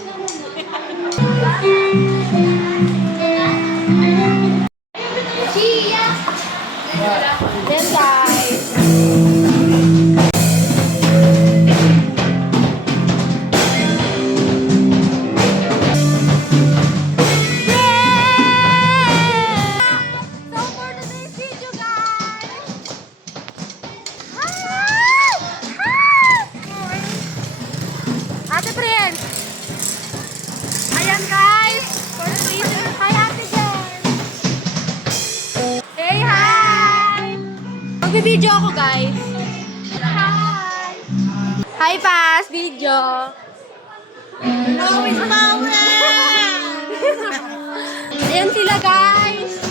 Then guys. Ate Prince! Ayan guys! For the reason, hi Ate Jen! Say hi! Mag-video ako guys. Hi! Hi Pas! Video! Now is power! Ayan sila guys!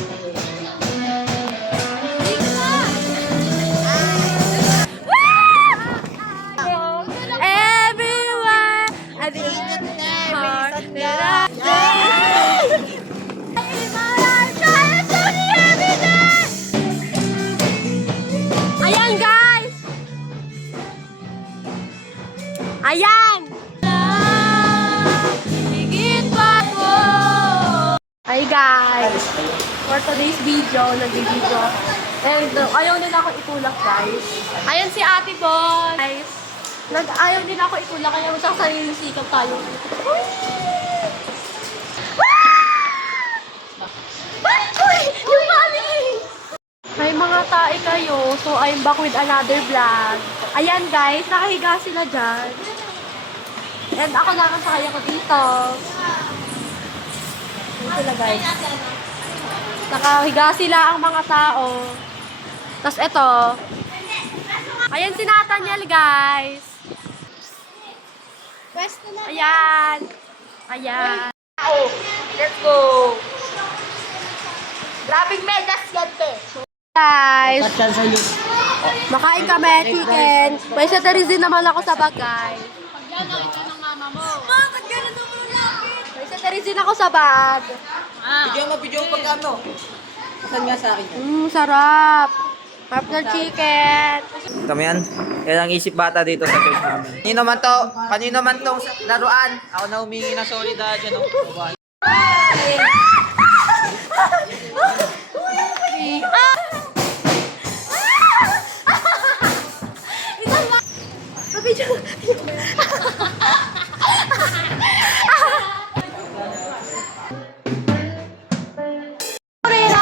Everyone! I think heart that I Ayan guys! Ayan! Higit pa ko! Hi guys! For today's video, nag-video ako. And ayaw din ako itulak guys. Ayan si Ate Bon! Guys, ayaw din ako itulak kaya magsasariling sikap tayo. Yung family! May mga tae kayo, so I'm back with another vlog. Ayan guys, nakahiga sila dyan. And ako naman sa kaya ko dito. Ayan sila guys. Nakahiga sila ang mga tao. Tapos eto. Ayan si Nathaniel guys. Ayan. Ayan. Let's go. Grabing medas yan, te. Guys, makain kami chicken. May sataris din naman ako sa bagay. Pag yan, ito ng mama mo. Bakit gano'n naman ang lapit? May sataris din ako sa bag. Video pag ano. Saan nga sa akin yan? Sarap. Sarap ng chicken. Kami yan. Yan ang isip bata dito sa church namin. Kanino man tong laruan. Ako na humingi ng sorry dahil dyan.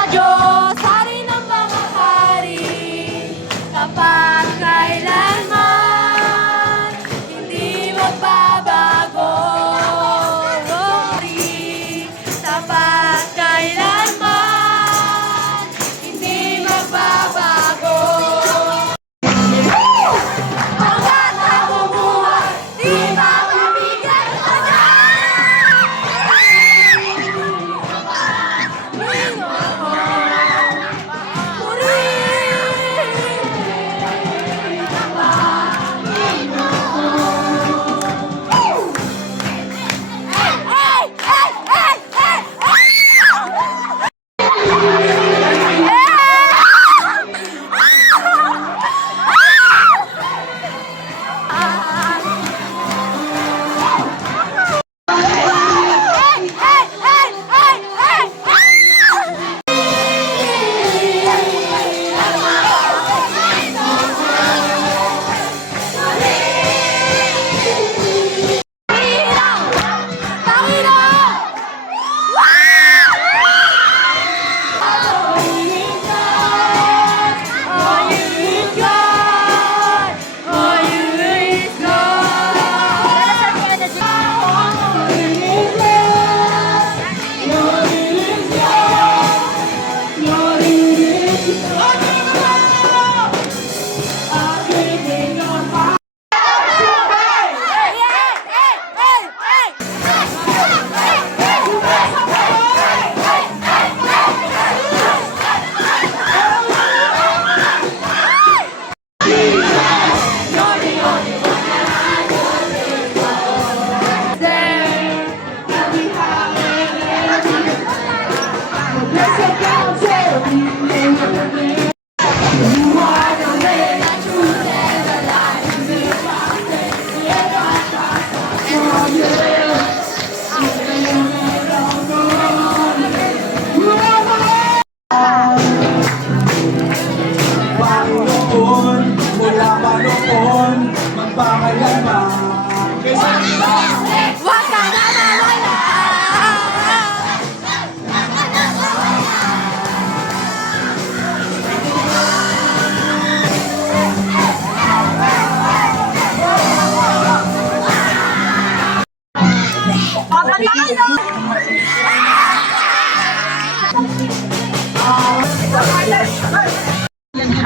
Diyos, hari ng mga hari, kapag kailanman, hindi magbabago. Kapag kailanman,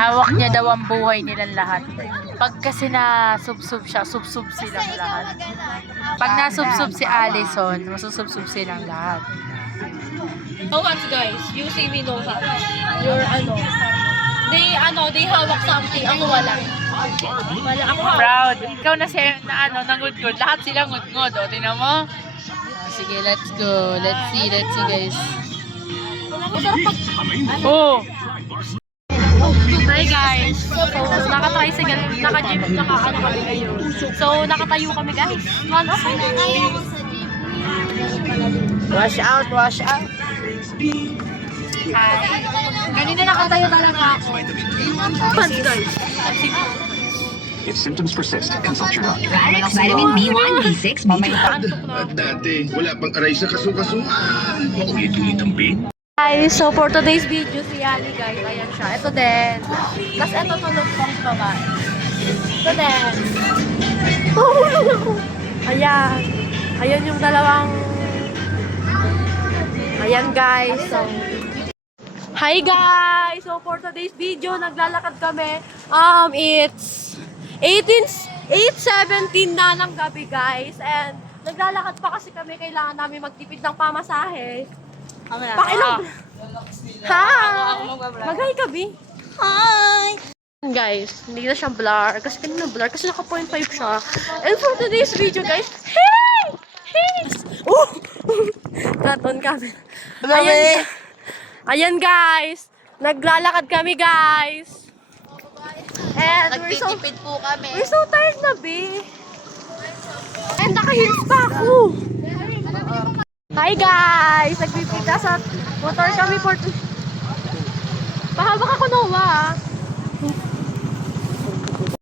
Hawak niya daw ang buhay nilang lahat. Pag kasi nasubsub siya, subsub silang lahat. Pag nasubsub si Allison, masusubsub silang lahat. No hands, guys. You see me, no hands. You're, they hawak something. Ako wala. Wala ako hawak. Proud. Ikaw na siya na nangudgod. Lahat sila ngudngod. O, tingnan mo. Sige, let's go. Let's see, guys. Oh! Hi guys! So, naka-tricycle, naka-jeep, naka-ano kami ngayon. So, nakatayo kami guys. Man, okay na ngayon. Wash out, wash out. Hi. Kanina nakatayo talaga ako. Pants guys. If symptoms persist, consult your doctor. Rarix Vitamin B1, B6, B2. At dati, wala pang aray sa kasukasuan. Maulit-ulit ang pain. Guys, so for today's video, si Ali guys, ayan siya. Ito din. Tapos ito tulog pang babae. Ito din. Tuhulog ako. Ayan. Ayan yung dalawang... Ayan guys. So, hi guys! So for today's video, naglalakad kami. It's 8:17 na ng gabi guys. And naglalakad pa kasi kami. Kailangan namin magtipid ng pamasahe. Pakilog! Hi! Mag-hi ka, B. Hi! Guys, hindi na siya blur. Kasi kanina blur. Kasi naka 0.5 siya. And for today's video, guys, hey! Hey! Oh! Katon kami. Ayan, guys. Naglalakad kami, guys. And Nagtitipid po kami. we're so tired na, B. And naka-heels pa ako. Hi guys! Nagpipita sa motor kami for... Pahabak ako, Noah.